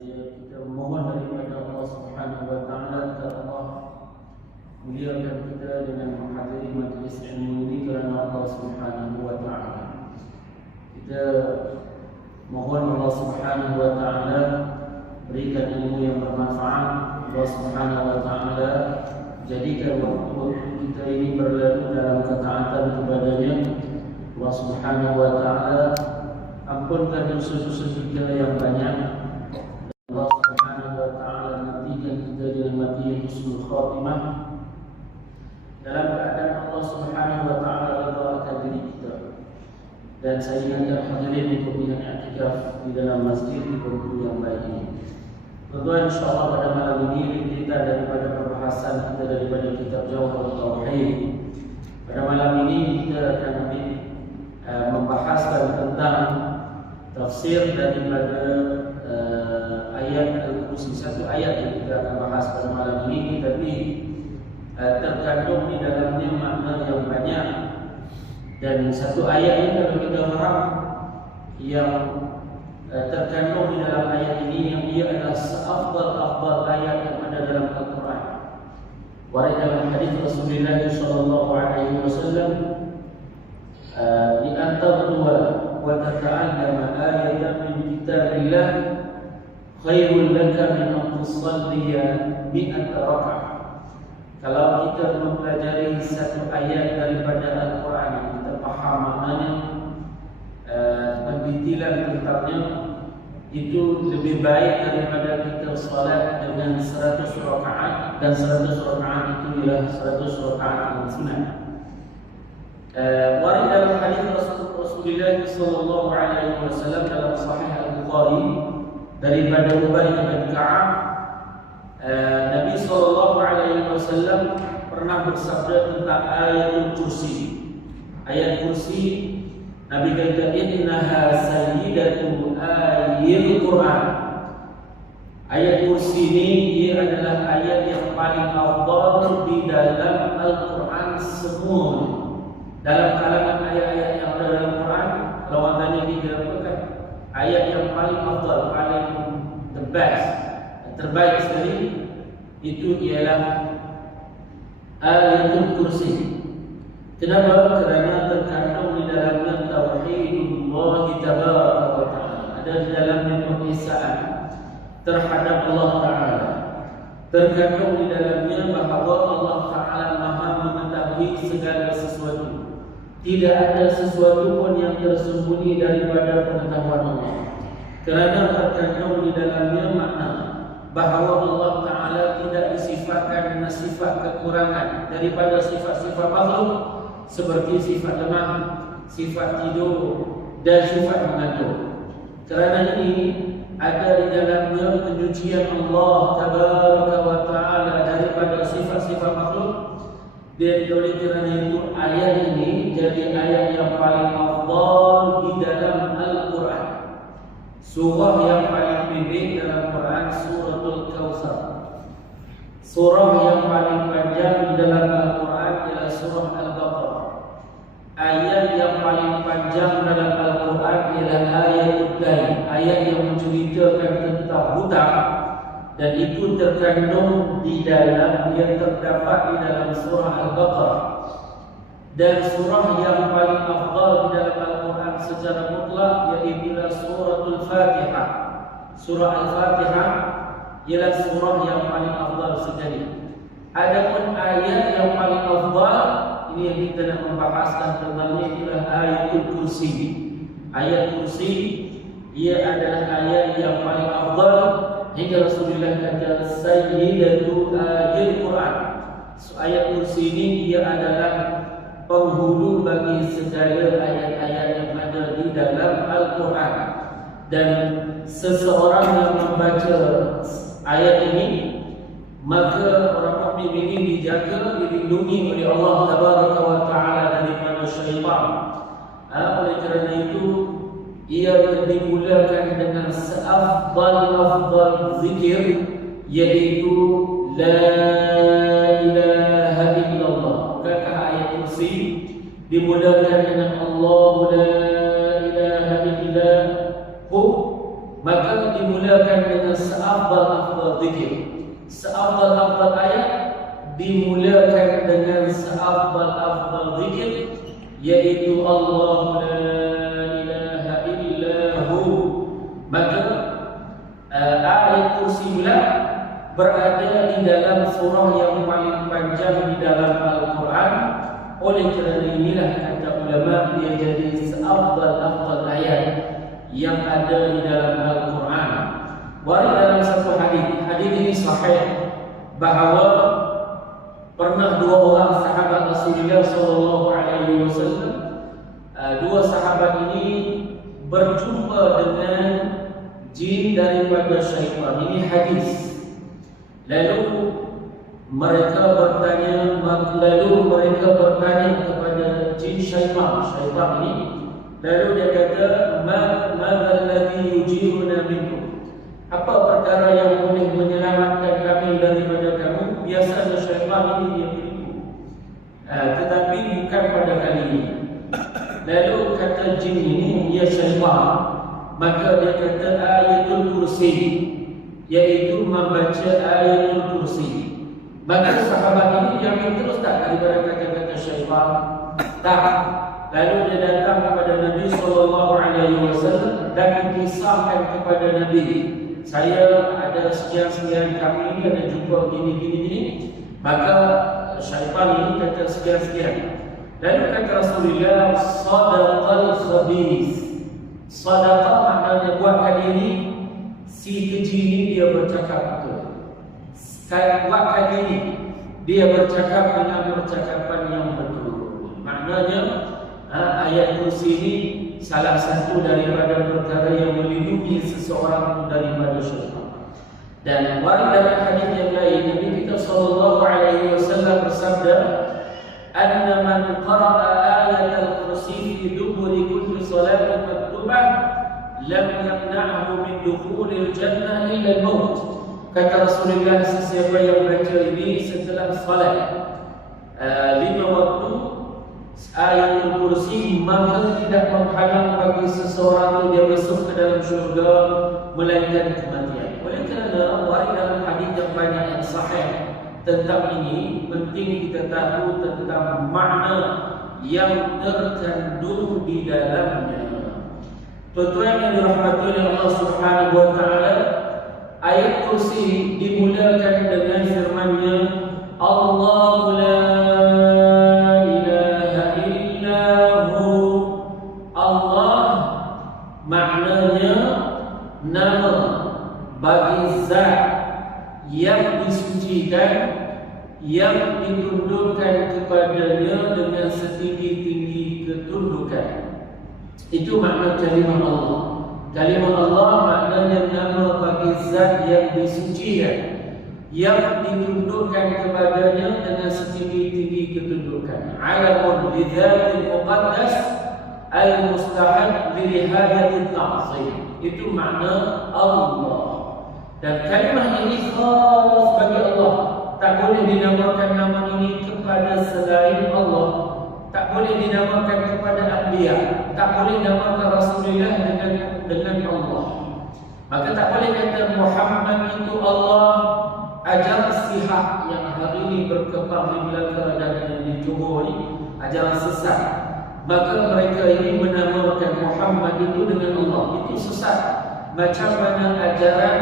Kita memohon daripada Allah Subhanahu wa taala agar Allah muliakan kita dengan menghadiri majlis ilmu ini kerana Allah Subhanahu wa taala. Kita mohon Allah Subhanahu wa taala berikan ilmu yang bermanfaat. Allah Subhanahu wa taala jadikan waktu kita ini berlalu dalam ketaatan kepada-Nya. Allah Subhanahu wa taala ampunkan dosa-dosa kita yang banyak. Allah Subhanahu wa taala nantikan kita dengan mati yang husnul khatimah dalam keadaan Allah Subhanahu wa taala redha akan diri kita. Dan saya ingatkan hadirin untuk yang i'tikaf di dalam masjid di waktu yang baik ini. Tuan-tuan, insya-Allah pada malam ini kita daripada perbahasan kita daripada kitab Jawharut Tauhid. Pada malam ini kita akan membahaskan tentang tafsir daripada ayat Al-Kursi. Satu ayat yang kita akan bahas pada malam ini, tapi terkandung di dalamnya makna yang banyak. Dan satu ayat ini kalau kita faham yang terkandung di dalam ayat ini, yang ia adalah seafdal ayat yang ada dalam Al-Quran. Warid dalam hadis Rasulullah sallallahu alaihi wasallam, di antara dua wa tata'allama ayatan min kitabillah khairul laka min an tusalliya mi'ata raka'ah. Kalau kita mempelajari satu ayat daripada Al-Quran, kita faham maknanya, pendetilan tentangnya, itu lebih baik daripada kita salat dengan 100 rakaat, dan 100 rakaat itu ialah 100 rakaat yang sunat. Warid dalam hadis Rasulullah sallallahu alaihi wasallam dalam Sahih Al-Bukhari daripada Ubay bin Ka'ab, Nabi sallallahu alaihi wasallam pernah bersabda tentang ayat kursi. Ayat kursi, Nabi kata innaha sayyidatu ayatil Quran. Ayat kursi ini ia adalah ayat yang paling afdal di dalam Al-Quran semua. Dalam kalangan ayat-ayat yang ada dalam Quran, kalau tanya dia apa, ayat yang paling afdal, paling the best, terbaik sekali, itu ialah ayatul kursi. Kenapa? Kerana terkandung di dalamnya tauhidullah tabaraka wa ta'ala. Ada di dalamnya pengisaan terhadap Allah Ta'ala. Terkandung di dalamnya bahawa Allah Ta'ala maha mengetahui segala sesuatu. Tidak ada sesuatu pun yang tersembunyi daripada pengetahuan Allah. Kerana terkandung di dalamnya makna bahawa Allah Ta'ala tidak disifatkan dengan sifat kekurangan daripada sifat-sifat makhluk, seperti sifat lemah, sifat tidur, dan sifat mengantuk. Kerana ini ada di dalamnya penyucian Allah Tabaraka wa Ta'ala daripada sifat-sifat makhluk. Dan oleh kerana itu ayat ini jadi ayat yang paling afdal di dalam Al-Quran. Surah yang paling pendek dalam Quran, Suratul Kautsar. Surah yang paling panjang di dalam Al-Quran ialah Surah Al-Baqarah. Ayat yang paling panjang dalam Al-Quran ialah ayat Dain, ayat yang menceritakan tentang hutang. Dan itu terkandung di dalam, yang terdapat di dalam surah Al-Baqarah. Dan surah yang paling afdal di dalam Al-Quran secara mutlak iaitu suratul Fatihah. Surah Al-Fatihah ialah surah yang paling afdal sekali. Adapun ayat yang paling afdal, ini yang kita nak membahaskan tentangnya, ialah ayatul kursi. Ayat kursi, ia adalah ayat yang paling afdal. Hingga Rasulullah kata sayyidatu ayatil Quran. Ayat kursi ini ia adalah penghulu bagi segala ayat-ayat yang ada di dalam Al-Quran. Dan seseorang yang membaca ayat ini, maka orang mukmin ini dijaga, dilindungi oleh Allah Tabaraka wa Ta'ala daripada syaitan. Oleh kerana itu ia dimulakan dengan seafdal zikir, yaitu La ilaha illallah. Bukankah ayat kursi dimulakan dengan Allah la ilaha illahu maka dimulakan dengan seafdal-afdal zikir. Seafdal-afdal ayat dimulakan dengan seafdal-afdal zikir, yaitu Allah la ilaha illahu. Maka ayat kursi pula berada di dalam surah yang paling panjang di dalam Al-Quran. Oleh kerana inilah kata ulama, dia jadi seafdal-afdal ayat yang ada di dalam Al-Quran. Warid dalam satu hadis ini sahih, bahawa pernah dua orang sahabat Rasulullah SAW, dua sahabat ini berjumpa dengan jin daripada syaitan. Ini hadis. Lalu mereka bertanya kepada jin syaitan ini. Lalu dia kata, "Madza alladhi yujiruna minkum?" Apa perkara yang boleh menyelamatkan kami daripada kamu? Biasanya syaitan ini dia beribu, tetapi bukan pada kali ini. Lalu kata jin ini, ya syaitan, maka dia kata ayatul kursi, yaitu membaca ayatul kursi. Maka sahabat ini yakin terus tak daripada kata-kata syaitan? Tak. Lalu dia datang kepada Nabi SAW dan dikisahkan kepada Nabi, saya ada sekian-sekian, kami ini ada jumpa gini. Maka syaitan ini kata sekian-sekian. Lalu kata Rasulullah, sadaqal khabith. Sadaqah maknanya buat kali ini si keji ini dia bercakap betul. Buat kali ini dia bercakap dengan percakapan yang betul. Maknanya ayat kursi ini salah satu daripada perkara yang melindungi seseorang daripada syaitan. Dan dalam hadis yang lain, Nabi kita sallallahu alaihi wasallam bersabda, "Anna man qara'a ayatal kursi fi duburi kulli salatin maktubah lam yamna'hu min dukhulil jannah illa al-maut." Kata Rasulullah, sesiapa yang baca ini setelah salat 5 waktu ayatul kursi, maka tidak menghalang bagi seseorang itu dia masuk ke dalam syurga melainkan kematian. Oleh kerana warid dalam hadis yang banyak yang sahih tentang ini, penting kita tahu tentang makna yang terkandung di dalamnya. Tuan-tuan yang dirahmati oleh Allah Subhanahu wa taala, ayat kursi dimulakan dengan firman-Nya, Allahu la maknanya nama bagi zat yang disucikan, yang ditundukkan kepadanya dengan setinggi-tinggi ketundukan. Itu makna kalimah Allah. Kalimah Allah maknanya nama bagi zat yang disucikan, yang ditundukkan kepadanya dengan setinggi-tinggi ketundukan. Alamun lidzatil muqaddas al-mustahad lirihayatil ta'zim. Itu makna Allah. Dan kalimah ini khas bagi Allah. Tak boleh dinamakan nama ini kepada selain Allah. Tak boleh dinamakan kepada anbiya. Tak boleh namakan Rasulullah dengan Allah. Maka tak boleh kata Muhammad itu Allah. Ajaran sihah yang hari ini berkembang di Melaka dan di Johor ini, ajaran sesat. Maka mereka ini menamakan Muhammad itu dengan Allah. Itu sesat. Macam mana ajaran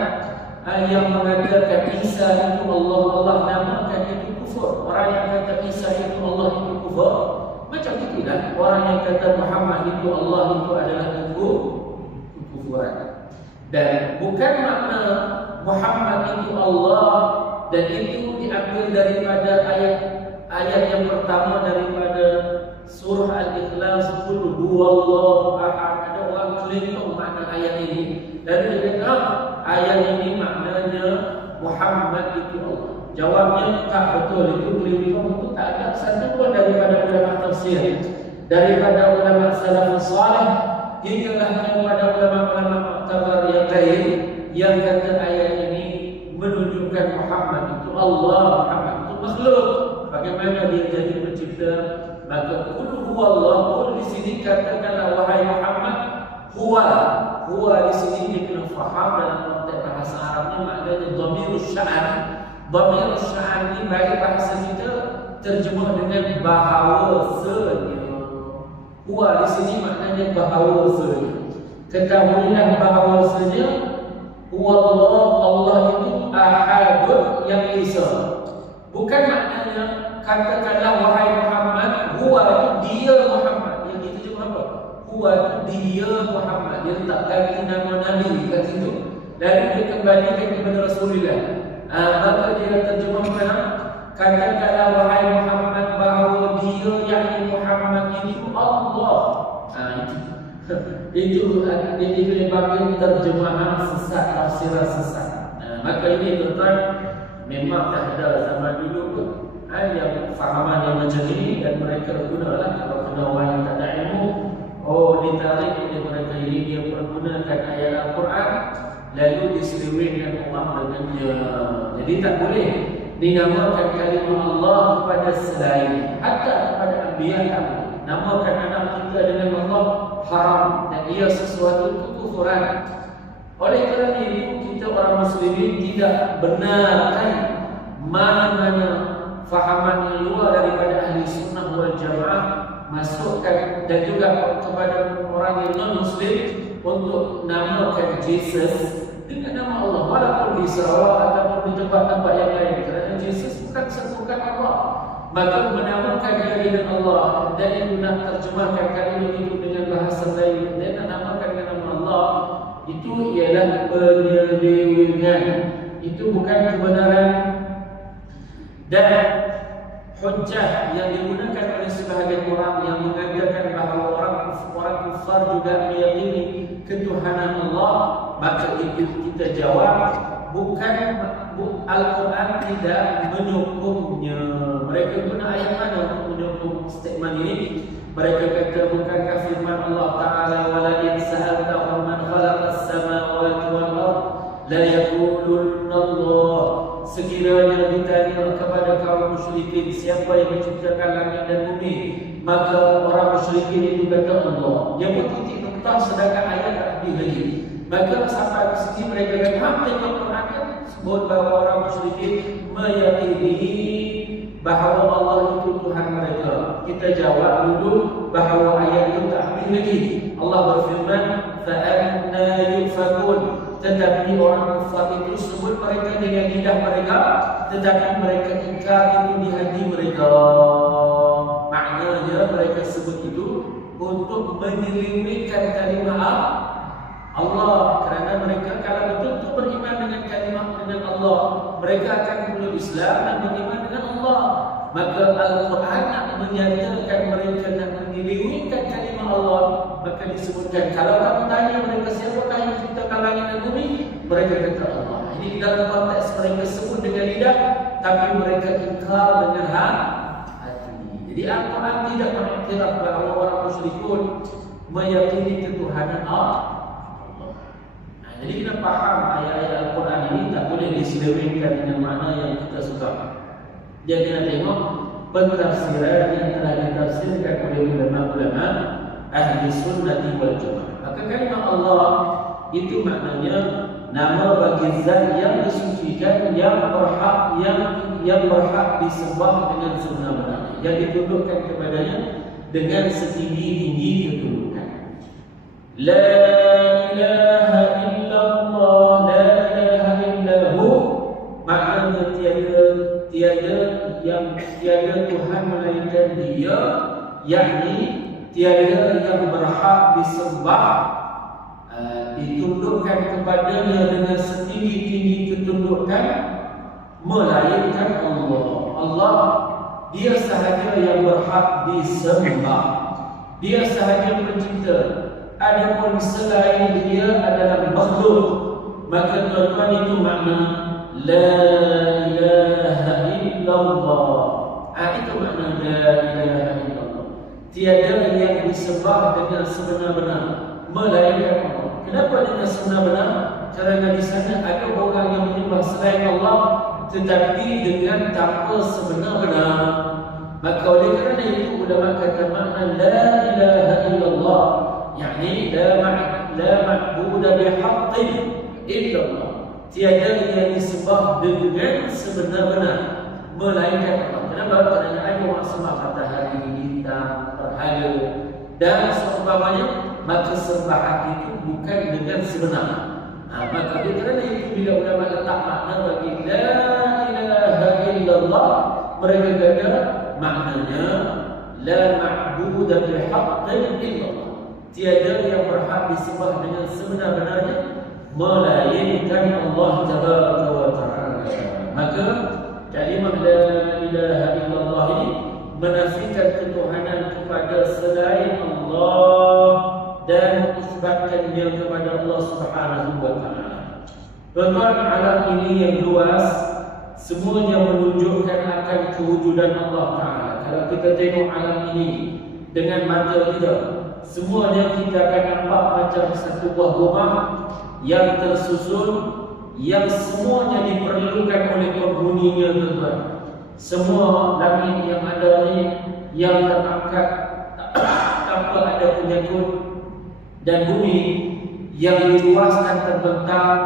yang mengatakan Isa itu Allah, Allah namakan itu kufur. Orang yang kata Isa itu Allah itu kufur. Macam itulah orang yang kata Muhammad itu Allah itu adalah kufuran. Dan bukan makna Muhammad itu Allah, dan itu diambil daripada ayat yang pertama daripada surah Al-Ikhlas, qul huwallahu ahad. Ada orang keliru makna ayat ini. Dan dia kata ayat ini maknanya Muhammad itu Allah. Jawabnya tak betul, itu keliru. Itu tak ada satu pun daripada ulama tafsir, daripada ulama salafus salih, hinggalah kepada ulama-ulama muktabar yang lain yang kata ayat ini menunjukkan Muhammad itu Allah, Muhammad itu makhluk. Bagaimana dia jadi pencipta? Maka qul huwallahu, di sini katakanlah wahai Muhammad, huwa huwa di sini dia kena faham dalam konteks bahasa Arabnya maknanya dhamirus sya'an. Dhamirus sya'an ini bagi bahasa kita terjemah dengan bahawasanya. Huwa di sini maknanya bahawasanya. Ketahuilah bahawasanya huwa Allah itu ahadun yang esa. Bukan maknanya katakanlah wahai Muhammad, huwa itu dia Muhammad. Yang itu cuma apa? Huwa itu dia Muhammad. Dia letak lagi nama Nabi kat situ. Lalu dia kembalikan kepada Rasulullah. Maka dia terjemahkan, katakanlah wahai Muhammad bahawa dia yakni Muhammad itu Allah. Itu dipanggil terjemahan sesat, tafsiran sesat. Maka ini tuan-tuan memang dah ada zaman dulu pun yang fahaman yang macam ini, dan mereka gunalah kalau kena orang yang tak ada ilmu, ditarik oleh mereka ini, dia pergunakan ayat Al-Quran lalu diseliwingkan orang dengannya. Jadi tak boleh dinamakan kalimah Allah kepada selain, hatta kepada anbiya tak boleh. Namakan anak kita dengan Allah haram, dan ia sesuatu kekufuran. Oleh kerana itu kita orang muslimin tidak benarkan mana-mana fahaman yang luar daripada ahli sunnah wal jamaah masukkan, dan juga kepada orang yang non-muslim untuk namakan Jesus dengan nama Allah, walaupun di Sarawak ataupun di tempat-tempat yang lain, kerana Jesus bukan Allah. Maka menamakan dia dengan Allah dan itu nak terjemahkan kalimat itu dengan bahasa lain dan nak namakan dengan nama Allah, itu ialah penyelewengan. Itu bukan kebenaran. Dan hujjah yang digunakan oleh sebahagian orang yang mengatakan bahawa orang kufar juga meyakini ketuhanan Allah, maka itu kita jawab bukan, Al-Quran tidak menyokongnya. Mereka guna ayat mana untuk menyokong statement ini? Mereka kata bukankah firman Allah Ta'ala wala in sa'altahum man khalaqas samawati wal ard la yaqulunna Allah. Sekiranya ditanya kepada kaum musyrikin siapa yang menciptakan langit dan bumi, maka orang musyrikin itu kata Allah. Yang bertitik nokta sedangkan ayat tak habis lagi. Maka sampai ke sini mereka kata hampir Al-Quran sebut bahawa orang musyrikin meyakini bahawa Allah itu Tuhan mereka. Kita jawab dulu bahawa ayat itu tak habis lagi. Allah berfirman fa'anna yufakun. Tetapi orang kufar itu sebut mereka dengan lidah mereka, tetapi mereka ingkar itu di hati mereka. Maknanya mereka sebut itu untuk menyelewengkan kalimah Allah, kerana mereka kalau betul-betul beriman dengan kalimah dengan Allah, mereka akan meluk Islam dan beriman dengan Allah. Maka Al-Quran nak menyatakan mereka nak menyelewengkan kalimah Allah, maka disebutkan kalau kamu tanya mereka siapakah yang menciptakan langit dan bumi, mereka kata Allah. Ini dalam konteks mereka sebut dengan lidah, tapi mereka ingkar dengan hati. Jadi Al-Quran tidak mengiktiraf bahawa orang musyrikun meyakini ketuhanan Allah. Jadi kita faham ayat-ayat Al-Quran ini tak boleh diselewengkan dengan makna yang kita suka. Dia kena tengok pentafsiran yang telah ditafsirkan oleh ulama-ulama ahli sunnati wal jamaah. Maka kalimah Allah itu maknanya nama bagi zat yang disucikan, yang berhak disembah dengan sebenar-benarnya, yang ditundukkan kepadanya dengan setinggi-tinggi ketundukan. La ilaha illallah, la ilaha illahu, maknanya tiada Tuhan melainkan Dia, yakni tiada yang berhak disembah, ditundukkan kepadanya dengan setinggi-tinggi ketundukan melainkan Allah. Allah Dia sahaja yang berhak disembah. Dia sahaja pencipta. Adapun selain Dia adalah makhluk. Maka tuan-tuan itu makna la ilaha illallah. Itu makna la ilaha illallah. Tiada yang disembah dengan sebenar-benar melainkan Allah. Kenapa dengan sebenar-benar? Kerana di sana ada orang yang menyembah selain Allah, tetapi dengan tanpa sebenar-benar. Maka oleh kerana itu ulama kata makna la ilaha illallah, yakni la ma'budu bihaqqin illallah. Tiada yang disembah dengan sebenar-benar melainkan Allah. Kenapa? Kerana ada orang sembah matahari, bintang, berhala dan seumpamanya, maka sembahan itu bukan dengan sebenar. Maka kerana itu bila ulama letak makna bagi la ilaha illallah, mereka kata maknanya la ma'budu bihaqqin illallah. Tiada yang berhak disembah dengan sebenar-benarnya melainkan Allah Tabaraka wa Ta'ala. Maka kalimah la ilaha illallah ini menafikan ketuhanan kepada selain Allah dan isbatkannya kepada Allah Subhanahu wa Ta'ala. Tuan-tuan, alam ini yang luas semuanya menunjukkan akan kewujudan Allah Ta'ala. Kalau kita tengok alam ini dengan mata kita, semuanya kita akan nampak macam satu buah rumah yang tersusun, yang semuanya diperlukan oleh penghuninya, tuan-tuan. Semua langit yang ada ni yang terangkat tanpa ada penyakut, dan bumi yang diluaskan terbentang.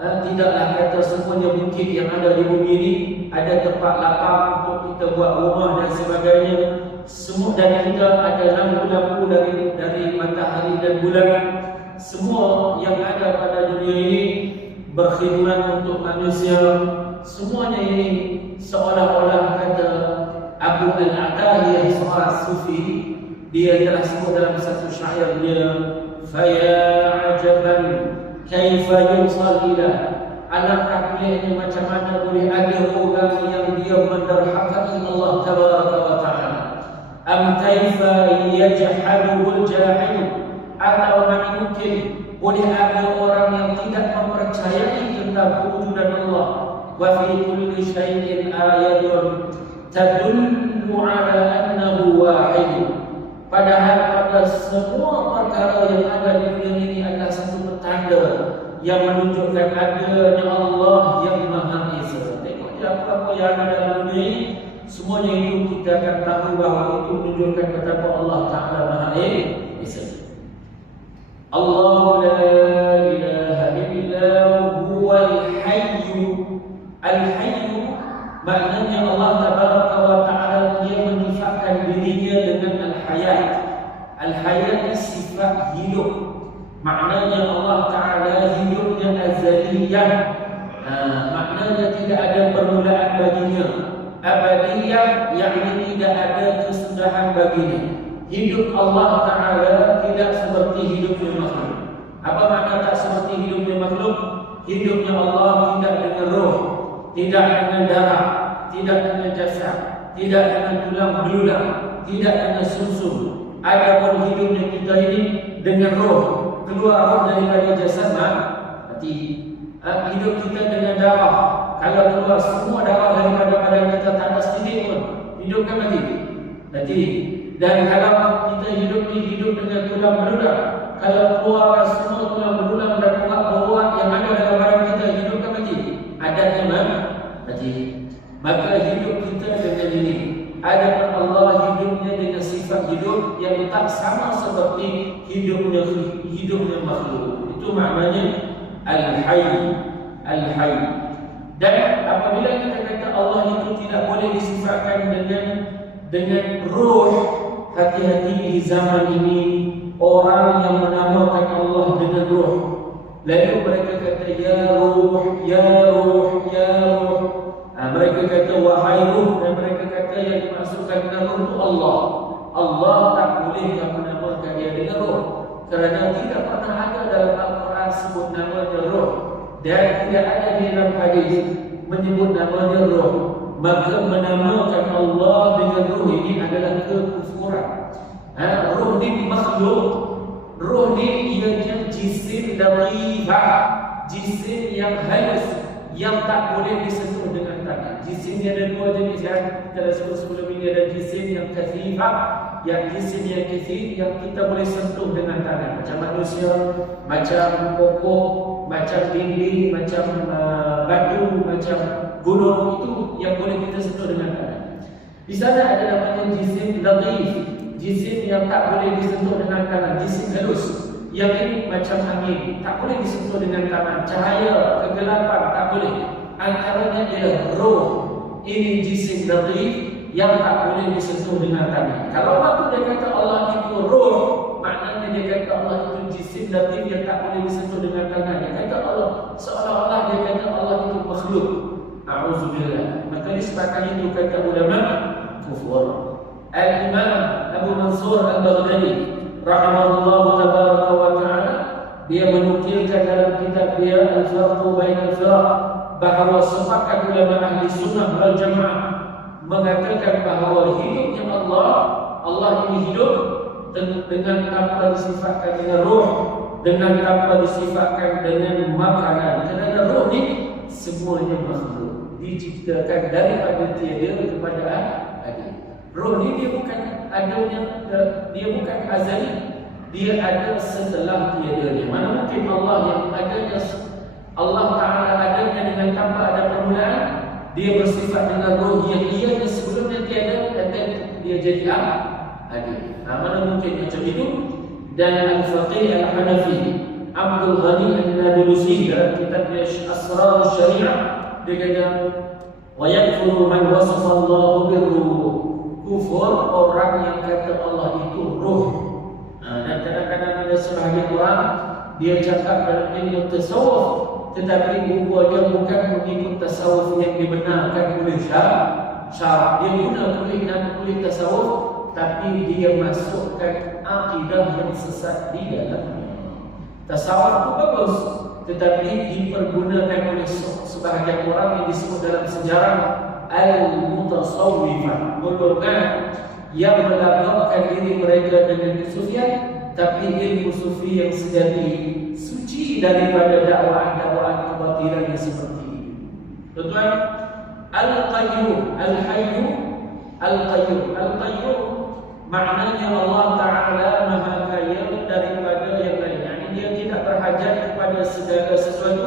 Tidaklah kata semuanya bukit yang ada di bumi ini ada tempat lapang untuk kita buat rumah dan sebagainya. Semua, dan kita ada lampu-lampu dari matahari dan bulan. Semua yang ada pada dunia ini berkhidmat untuk manusia. Semuanya ini seolah-olah, kata Abu Al-Atahiyah, seorang sufi, dia telah sebut dalam satu syair dia, "Faya ajaban kaifa yusal ila." Alangkah peliknya macam mana boleh ada orang yang dia menderhakai Allah Tabaraka wa Ta'ala. Am kaifa yajhaduhu al-jahil. Atau mana mungkin boleh ada orang yang tidak mempercayai tentang kewujudan Allah. Wa fi kulli syai'in ayatun tadullu ala annahu wahid. Padahal pada semua perkara yang ada di dunia ini adalah satu petanda yang menunjukkan adanya Allah yang Maha Esa. Tengok apa-apa yang ada dalam dunia ini, semuanya itu kita akan tahu bahawa itu menunjukkan betapa Allah Ta'ala Maha Esa. Allah la ilaha illa huwal hayyu. Al-hayyu maknanya Allah Tabaraka wa Ta'ala dia menyifatkan dirinya dengan al-hayat. Al-hayat sifat hidup. Maknanya Allah Ta'ala hidupnya azaliyah. Maknanya tidak ada permulaan baginya. Abadiyah, yakni tidak ada kesudahan baginya. Hidup Allah Ta'ala tidak seperti hidupnya makhluk. Apa makna tak seperti hidupnya makhluk? Hidupnya Allah tidak dengan roh, tidak dengan darah, tidak dengan jasad, tidak dengan tulang belulang, tidak dengan sumsum. Adapun hidupnya kita ini dengan roh, keluar roh daripada jasad mati. Hidup kita dengan darah, kalau keluar semua darah daripada badan kita tak ada sedikit pun, hidup kan mati. Dan kalau kita hidup ni hidup dengan tulang belulang, kalau keluar semua tulang belulang dan urat-urat yang ada dalam badan kita, hidup kan mati. Adanya mati. Maka hidup kita dengan ini. Adapun Allah hidupnya dengan sifat hidup yang tak sama seperti hidupnya makhluk. Itu maknanya Al-Hayy. Al-Hayy. Dan apabila kita kata Allah itu tidak boleh disifatkan dengan ruh, hati-hati di zaman ini orang yang menamakan Allah dengan ruh. Lalu mereka kata ya ruh, ya ruh, ya ruh. Mereka kata wahai ruh, dan mereka kata yang dimaksudkan dengan ruh itu Allah. Allah tak boleh yang menamakan dia dengan ruh, kerana tidak pernah ada dalam Al-Quran sebut namanya ruh, dan tidak ada di dalam hadis menyebut namanya ruh. Maka menamakan Allah dengan ruh ini adalah kekufuran. Ruh ni makhluk. Ruh ni ianya jisim latifah, jisim yang halus, yang tak boleh disentuh dengan tangan. Jisim ni ada dua jenis kan. Kita dah sebut sebelum ini, ada jisim yang kathifah, yang jisim yang kathif yang kita boleh sentuh dengan tangan. Macam manusia, macam pokok, macam dinding, macam batu, macam gunung, itu yang boleh kita sentuh dengan tangan. Di sana ada namanya jisim latif, jisim yang tak boleh disentuh dengan tangan, jisim halus. yang ini macam angin, tak boleh disentuh dengan tangan. Cahaya, kegelapan, tak boleh. Antaranya ialah roh. Ini jisim latif yang tak boleh disentuh dengan tangan. Kalau waktu dia kata Allah itu roh, maknanya dia kata Allah itu jisim latif yang tak boleh disentuh dengan tangan. Dia kata Allah, seolah-olah dia kata Allah itu makhluk. A'udzubillah. Maka disebabkan itu kata ulama kufur. Al-Imam Abu Mansur Al-Baghdadi rahimahullah tabaraka wa ta'ala, dia menukilkan dalam kitab dia Al-Farqu Bainal Firaq bahawa sepakat ulama ahli sunnah wal jamaah mengatakan bahawa hidupnya Allah ini hidup dengan tanpa disifatkan dengan roh, dengan tanpa disifatkan dengan makanan. Kerana roh ini semuanya makhluk, diciptakan daripada tiada kepada ada. Roh ni dia bukan adanya, dia bukan azali, dia ada setelah tiadanya. Mana mungkin Allah yang adanya, Allah Ta'ala adanya dengan tanpa ada permulaan, dia bersifat dengan roh yang ianya sebelumnya tiada dan dia jadi ada. Mana mungkin macam itu? Dan Al-Faqih Al-Hanafi Abdul Ghani An-Nabulusi dalam kitab dia Asrar Syariah, dia kata wa yakfuru man wasafa Allah birruh. Kufur orang yang kata Allah itu roh. Dan kadang-kadang ada sebahagian orang dia cakap dalam ilmu tasawuf, tetapi rupanya bukan mengikut tasawuf yang dibenarkan oleh syarak. Dia guna kulit tasawuf, tapi dia masukkan akidah yang sesat di dalamnya. Tasawuf itu bagus, tetapi dipergunakan oleh sebahagian orang yang disebut dalam sejarah al-mutasawwifah, golongan yang melabelkan diri mereka dengan kesufian, tapi ilmu sufi yang sejati suci daripada dakwaan-dakwaan kebatilan yang seperti ini. Tuan-tuan, Al-Qayyum, Al-Hayyu, Al-Qayyum, Al-Qayyum maknanya Allah Ta'ala Maha Kaya daripada yang lain. Yani dia tidak berhajat kepada segala sesuatu,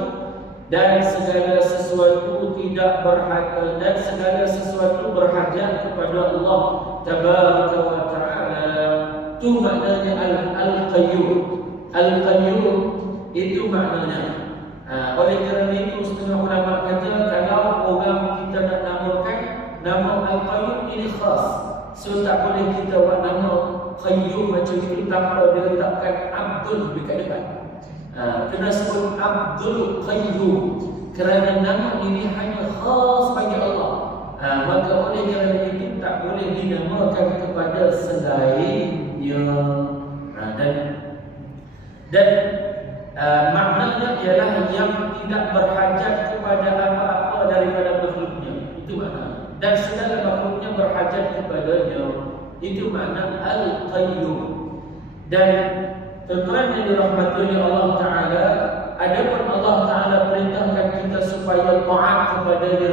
dan segala sesuatu tidak berhajat, dan segala sesuatu berhajat kepada Allah Tabaraka wa Ta'ala. Itu maknanya Al-Qayyum. Al-Qayyum itu maknanya. Oleh kerana itu setengah ulama kata kalau orang kita nak namakan nama Al-Qayyum ini khas, so tak boleh kita buat nama Qayyum macam itu tanpa diletakkan Abdul dekat depan. Kena sebut Abdul Qayyum kerana nama ini hanya khas bagi Allah. Maka oleh kerana itu tak boleh dinamakan kepada selainnya. Dan maknanya ialah yang tidak berhajat kepada apa-apa daripada makhluknya. Itu makna. Dan segala makhluknya berhajat kepadanya. Itu makna Al-Qayyum. Dan tuan-tuan yang dirahmati oleh Allah Ta'ala, adapun Allah Ta'ala perintahkan kita supaya taat kepada dia,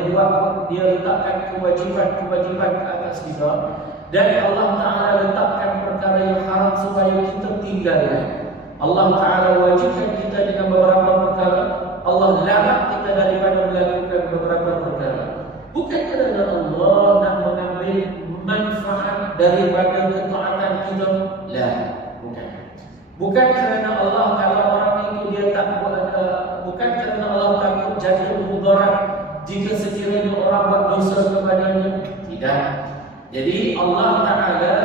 dia letakkan kewajipan-kewajipan ke atas kita, dan Allah Ta'ala letakkan perkara yang haram supaya kita tinggalkan. Allah Ta'ala wajibkan kita dengan beberapa perkara, Allah larang kita daripada melakukan beberapa perkara. Bukan kerana Allah nak mengambil manfaat daripada ketaatan kita, lah. Bukan kerana Allah kalau orang itu dia tak buat, bukan kerana Allah takut jatuh mudarat jika sekiranya orang buat dosa kepadanya. Tidak. Jadi Allah Ta'ala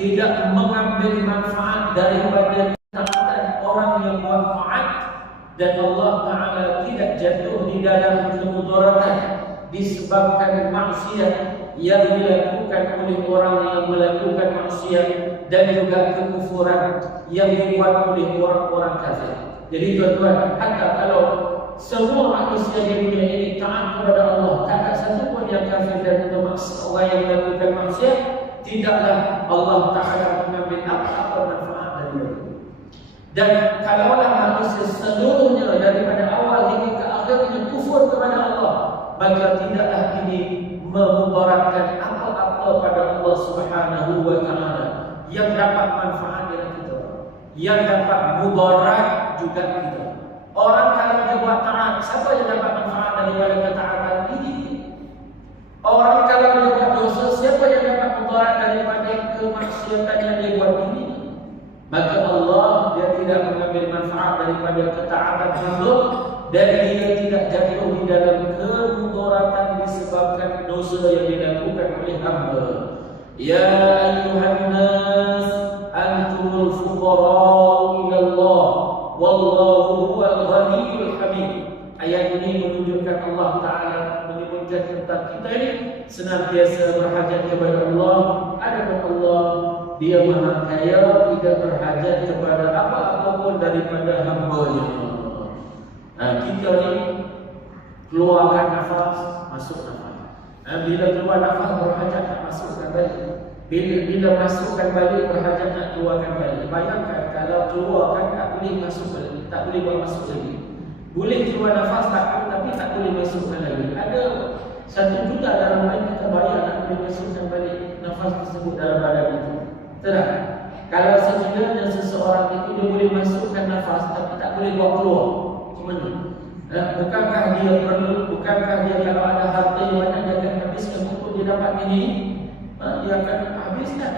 tidak mengambil manfaat daripada ketaatan orang yang buat taat, dan Allah Ta'ala tidak jatuh di dalam kemudaratan disebabkan maksiat yang dilakukan oleh orang yang melakukan maksiat, dan juga kekufuran yang dibuat oleh orang-orang kafir. Jadi tuan-tuan, hatta kalau semua manusia di dunia ini taat kepada Allah, tak ada satu pun yang kafir dan orang yang melakukan maksiat, tidaklah Allah Ta'ala mengambil apa-apa manfaat dari mereka. Dan kalaulah manusia seluruhnya daripada awal hingga ke akhirnya kufur kepada Allah, maka tidaklah ini memudaratkan apa-apa pada Allah Subhanahu wa Ta'ala. Yang dapat manfaat dari kita, yang dapat mudarat juga kita. Orang kalau dia buat taat, siapa yang dapat manfaat daripada ketaatan ini? Orang kalau dia buat dosa, siapa yang dapat mudarat daripada kemaksiatan yang dia buat ini? Maka Allah dia tidak daripada ketaatan hamba dan dia tidak jatuh di dalam kemudaratan disebabkan dosa yang dilakukan oleh hamba. Ya ayyuhan nas antumul fuqara'u ila Allah wallahu huwal ghaniyyul hamid. Ayat ini menunjukkan Allah Ta'ala menyebutkan tentang kita ini senantiasa berhajat kepada Allah. Adapun Allah, Dia Maha Kaya, tidak berhajat kepada apa-apa pun daripada hamba-Nya. Kita ni keluarkan nafas, masuk nafas. Bila keluar nafas berhajat nak masukkan balik. Bila masukkan balik berhajat nak keluarkan balik. Bayangkan kalau keluarkan tak boleh masuk balik, tak boleh buat masuk lagi. Boleh keluar nafas tapi tak boleh masukkan lagi. Ada 1 juta dalam badan kita bayar nak boleh masukkan balik nafas tersebut dalam badan itu. Terang. Kalau sekiranya seseorang itu dia boleh masukkan nafas tapi tak boleh bawa keluar, macam mana? Bukankah dia perlu? Bukankah dia kalau ada harta yang banyak dia akan habiskan untuk dia dapat ini? Dia akan habiskan.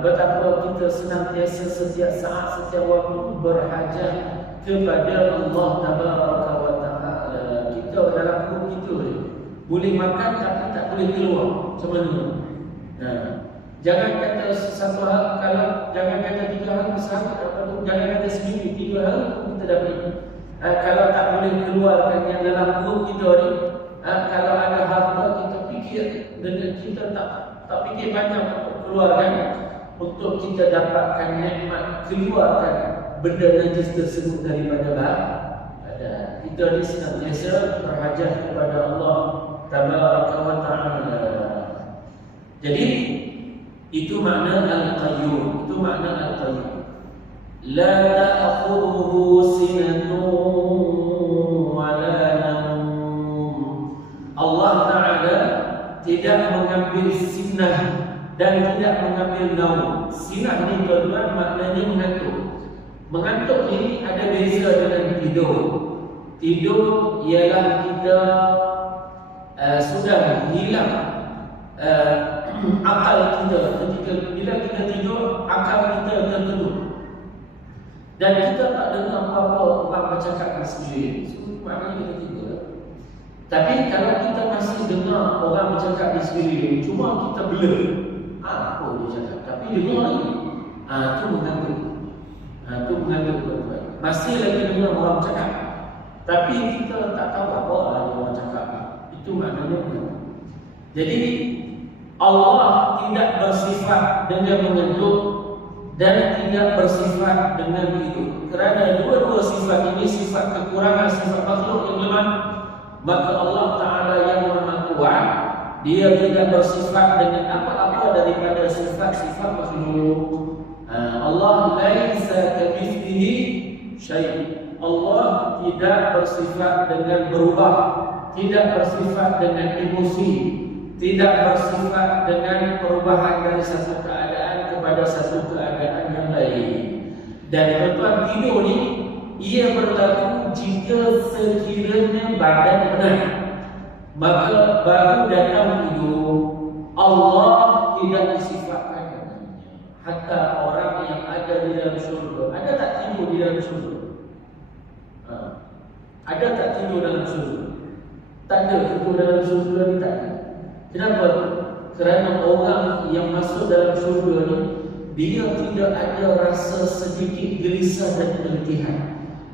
Betapa kita senantiasa setiap saat, setiap waktu berhajat kepada Allah Tabaraka wa Ta'ala. Kita dalam perut kita ni boleh makan tapi tak boleh keluar, macam mana? Jangan kata satu hari, kalau jangan kata 3 hari sehari, jangan kata seminggu, 3 hari pun kita dah boleh. Kalau tak boleh keluarkan yang dalam perut kita ni, kalau ada harta kita fikir dengan kita tak fikir banyak untuk keluarkan, untuk kita dapatkan nikmat keluarkan benda najis tersebut daripada badan. Kita ni senantiasa berhajat kepada Allah Tabaraka wa Ta'ala. Jadi itu makna al-qayyum. Itu makna al-qayyum. La ta'khudhuhu sinatun wa la nawm. Allah Ta'ala tidak mengambil sinah dan tidak mengambil naum. Sinah ni tuan-tuan maknanya mengantuk. Mengantuk ni ada beza dengan tidur. Tidur ialah kita sudah hilang akal kita. Bila kita tidur, akal kita tertutup dan kita tak dengar apa-apa orang bercakap di sekeliling. Maknanya kita tidur. Tapi kalau kita masih dengar orang bercakap di sekeliling, cuma kita blur apa dia cakap, tapi dengar lagi, itu mengantuk. Itu mengantuk tuan-tuan. Masih lagi dengar orang cakap, tapi kita tak tahu apa orang cakap. Itu maknanya mengantuk. Jadi Allah tidak bersifat dengan mengantuk dan tidak bersifat dengan tidur. Kerana dua-dua sifat ini sifat kekurangan, sifat makhluk yang lemah, maka Allah Ta'ala yang Maha Kuat, Dia tidak bersifat dengan apa-apa daripada sifat-sifat makhluk. Allah laisa kamitslihi syai'. Allah tidak bersifat dengan berubah, tidak bersifat dengan emosi, tidak bersifat dengan perubahan dari satu keadaan kepada satu keadaan yang lain. Dan tuan-tuan, tidur ni ia berlaku jika sekiranya badan penat, maka baru datang tidur. Allah tidak disifatkan dengannya. Hatta orang yang ada di dalam syurga, ada tak tidur di dalam syurga? Ada tak tidur dalam syurga? Tak ada tidur dalam syurga ni, tak ada. Kenapa? Kerana orang yang masuk dalam syurga ni, dia tidak ada rasa sedikit gelisah dan keletihan.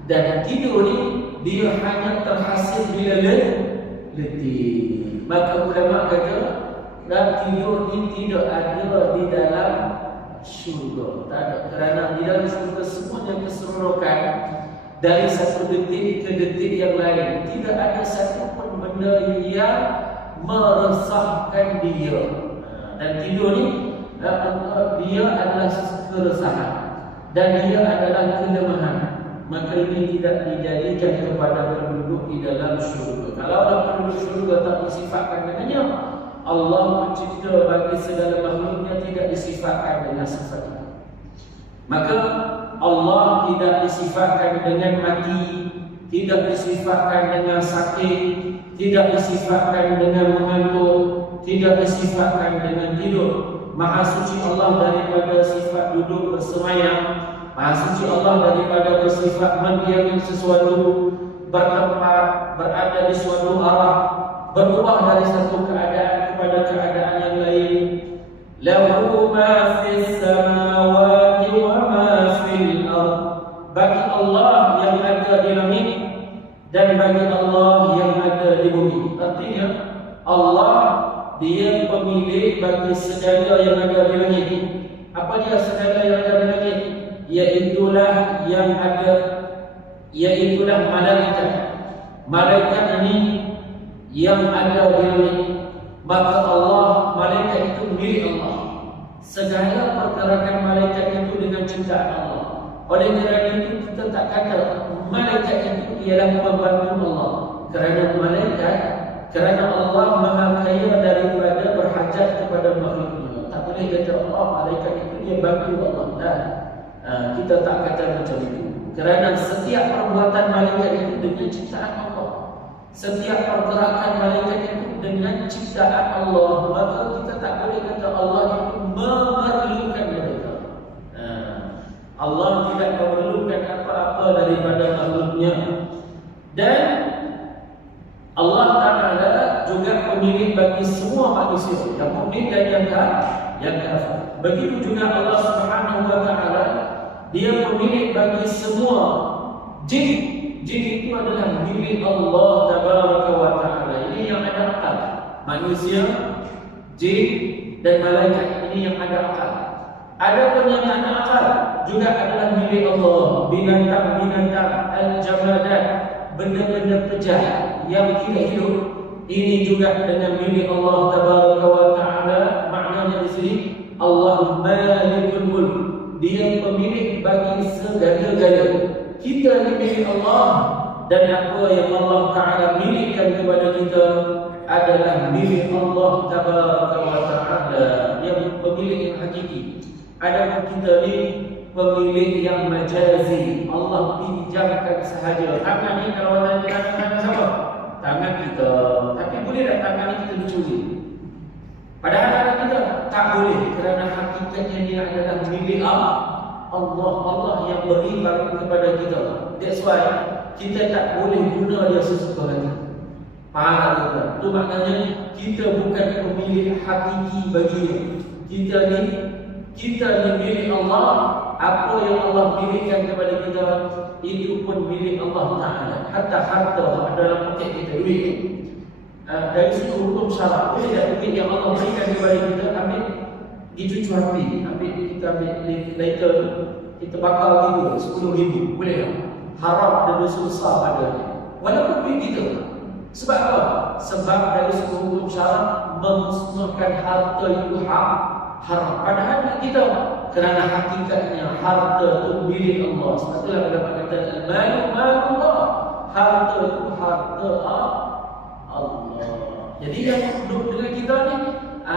Dan tidur ni dia hanya terhasil bila letih. Maka ulama kata, dan tidur ni tidak ada di dalam syurga. Tak ada. Kerana di dalam syurga semuanya keseronokan dari satu detik ke detik yang lain. Tidak ada satu pun benda yang meresahkan dia. Dan tidur ni dia adalah keresahan dan dia adalah kelemahan. Maka ini tidak dijadikan kepada penduduk di dalam syurga. Kalau orang penduduk syurga tak disifatkan dengannya, Allah mencipta bagi segala makhluknya tidak disifatkan dengan sifat itu. Maka Allah tidak disifatkan dengan mati, tidak disifatkan dengan sakit, tidak disifatkan dengan mengantuk, tidak disifatkan dengan tidur. Maha suci Allah daripada sifat duduk bersemayam, Maha suci Allah daripada bersifat mendiami sesuatu, bertempat, berada di suatu arah, berubah dari satu keadaan kepada keadaan yang lain. Lahu ma fis samawati wa ma fil ard. Bagi Allah yang ada di langit dan bagi Allah yang ada di bumi. Artinya Allah dia pemilik bagi segala yang ada di langit. Apa dia segala yang ada di langit? Iaitulah yang ada, iaitulah malaikat. Malaikat ini yang ada di langit. Maka Allah, malaikat itu milik Allah. Segala pergerakan malaikat itu dengan ciptaan Allah. Oleh kerana itu kita tak kata malaikat itu ialah pembantu Allah. Kerana malaikat, kerana Allah maha kaya daripada berhajat kepada makhluknya. Tak boleh kata Allah malaikat itu dia bantu Allah. Kita tak kata macam itu. Kerana setiap perbuatan malaikat itu dengan ciptaan Allah. Setiap pergerakan malaikat itu dengan ciptaan Allah. Maka kita tak boleh kata Allah itu memerlukan mereka. Allah tidak memerlukan apa-apa daripada makhluknya. Dan Allah Ta'ala juga pemilik bagi semua manusia, yang mukmin dan yang kafir. Begitu juga Allah Subhanahu Wa Ta'ala, dia pemilik bagi semua jin. Jin itu adalah milik Allah Tabaraka wa Ta'ala. Ini yang ada akal. Manusia, jin dan malaikat, ini yang ada akal. Ada pun yang tak ada akal juga adalah milik Allah. Binatang-binatang, al-jamadat, benda-benda pejahat yang tidak hidup, ini juga dengan milik Allah Tabaraka wa Ta'ala. Maknanya di sini Allah Malikul Mulk. Dia pemilik bagi segala-galanya. Kita ni milik Allah, dan apa yang Allah Ta'ala milikkan kepada kita adalah milik Allah Tabaraka wa Ta'ala, yang pemilik yang hakiki. Adapun kita ni pemilik yang majazi. Allah pinjamkan sahaja. Tangan ni kalau tanya tangan siapa? Tangan kita. Tapi boleh tak tangan ni kita dicuri? Padahal tangan kita tak boleh, kerana hakikatnya dia adalah milik Allah. Allah yang beri kepada kita. That's why kita tak boleh guna dia sesuka hati. Faham tak? Itu maknanya kita bukan pemilik hakiki bagi dia. Kita ni milik Allah. Apa yang Allah milikkan kepada kita itu pun milik Allah Ta'ala. Hatta harta dalam poket kita, duit ni, dari segi hukum syarak, boleh tak duit yang Allah berikan kepada kita ambil dicucu api, kita ambil lighter, kita bakar gitu 10,000, boleh tak? Haram dan dosa besar padanya, walaupun duit kita. Sebab apa? Sebab dari segi hukum syarak memusnahkan harta itu haram. Padahal kita, kerana hakikatnya harta itu milik Allah. Sebab itulah pendapat kata al-malu harta itu harta Allah. Jadi yang duduk dengan kita ni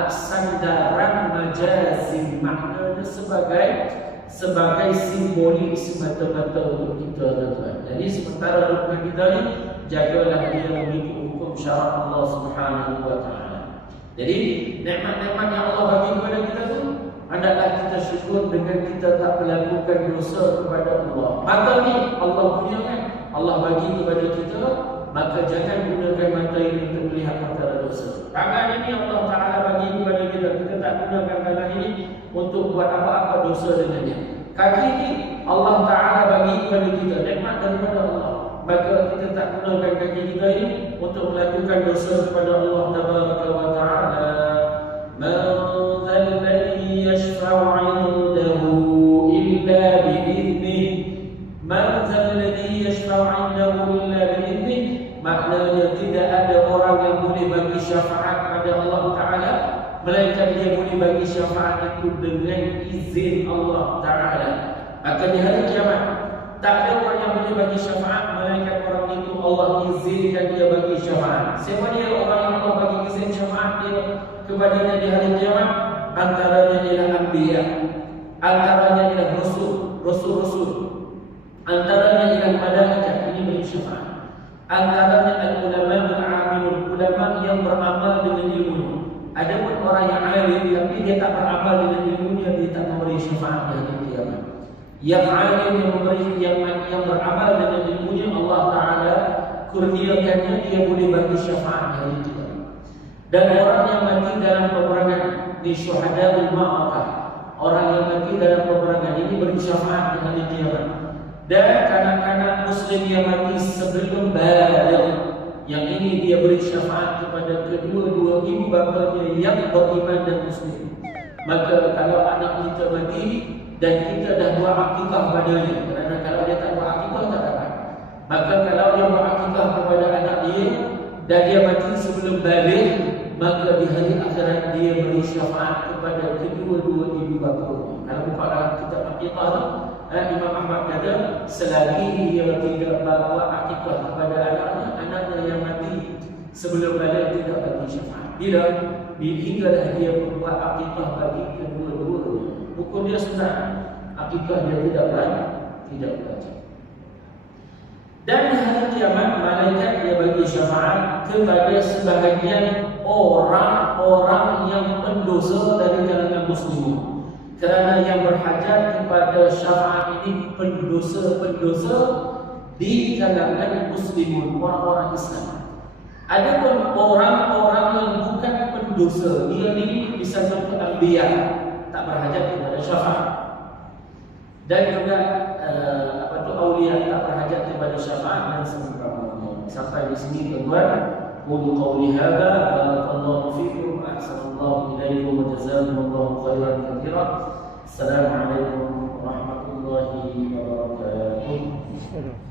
sandaran majazi, maknanya sebagai simbolik semata-mata untuk kita, tuan-tuan. Jadi sementara duduk dengan kita ni, jagalah dia mengikut hukum syarak Allah Subhanahu wa Ta'ala. Jadi nikmat-nikmat yang Allah bagi kepada kita tu, hendaklah kita syukur dengan kita tak melakukan dosa kepada Allah. Mata ni Allah punya kan, Allah bagi kepada kita, maka jangan gunakan mata ini untuk melihat perkara dosa. Tangan ini Allah Ta'ala bagi kepada kita, kita tak gunakan tangan ini untuk buat apa-apa dosa dengannya. Kaki ini Allah Ta'ala bagi kepada kita, nikmat daripada Allah, maka kita tak gunakan kaki kita ini untuk melakukan dosa kepada Allah Tabaraka wa Ta'ala. Man dhal ladzi yashfa'u 'indahu illa bi'idhnih. Man dhal ladzi yashfa'u 'indahu illa bi'idhnih. Maknanya tidak ada orang yang boleh bagi syafaat pada Allah Ta'ala, melainkan dia boleh bagi syafaat itu dengan izin Allah Ta'ala. Maka di hari kiamat tak ada orang yang boleh bagi syafaat, melainkan orang itu Allah izinkan dia bagi syafaat. Siapa dia orang yang Allah bagi izin syafaat dia kepadanya di hari kiamat? Antaranya ialah anbiya, antaranya ialah rasul, antaranya ialah malaikat, ini beri syafaat. Antaranya al-ulama al-amilun, ulama yang beramal dengan ilmu. Ada pun orang yang alim tapi dia tak beramal dengan ilmunya, dia tak memberi syafaat di hari kiamat. yang alim, yang memberi, yang beramal dengan ilmunya, Allah Ta'ala kurniakannya dia boleh bagi syafaat hari kiamat. Dan orang yang mati dalam peperangan di syuhadaul ma'rakah, orang yang mati dalam peperangan ini beri syafaat di hari kiamat. Dan kanak-kanak muslim yang mati sebelum baligh, yang ini dia beri syafaat kepada kedua-dua ibu bapanya yang beriman dan muslim. Maka kalau anak kita mati dan kita dah buat akikah padanya, kerana kalau dia tak buat akikah tak dapat. Maka kalau dia buat akikah kepada anak dia dan dia mati sebelum balik, maka di hari akhirat dia beri syafaat kepada kedua-dua ibu bapanya. Kalau buka dalam kitab akikah tu, Imam Ahmad kata, selagi dia tidak bawa akikah kepada anaknya yang mati sebelum balik tidak bagi syafaat. Bila hinggalah dia membuat akikah bagi kedua-duanya, hukum dia sunat, akikah dia tidak wajib. Dan di hari kiamat malaikat dia bagi syafaat kepada sebahagian orang-orang yang pendosa dari kalangan muslimin. Kerana yang berhajat kepada syafaat ini pendosa-pendosa di kalangan muslimun, orang-orang Islam. Ada pun orang-orang yang bukan pendosa, dia ni misalnya anbiya, tak berhajat kepada syafaat. Dan juga aulia tak berhajat kepada syafaat dan seumpamanya. Sampai di sini tuan-tuan, qul qawli hadza, barakallahu fikum, ahsanallahu ilaikum wa jazakumullahu khairan katsiran. Assalamualaikum warahmatullahi wabarakatuh.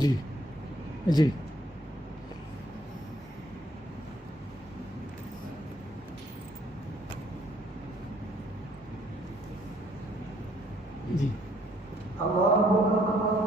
Ji Allahu Akbar.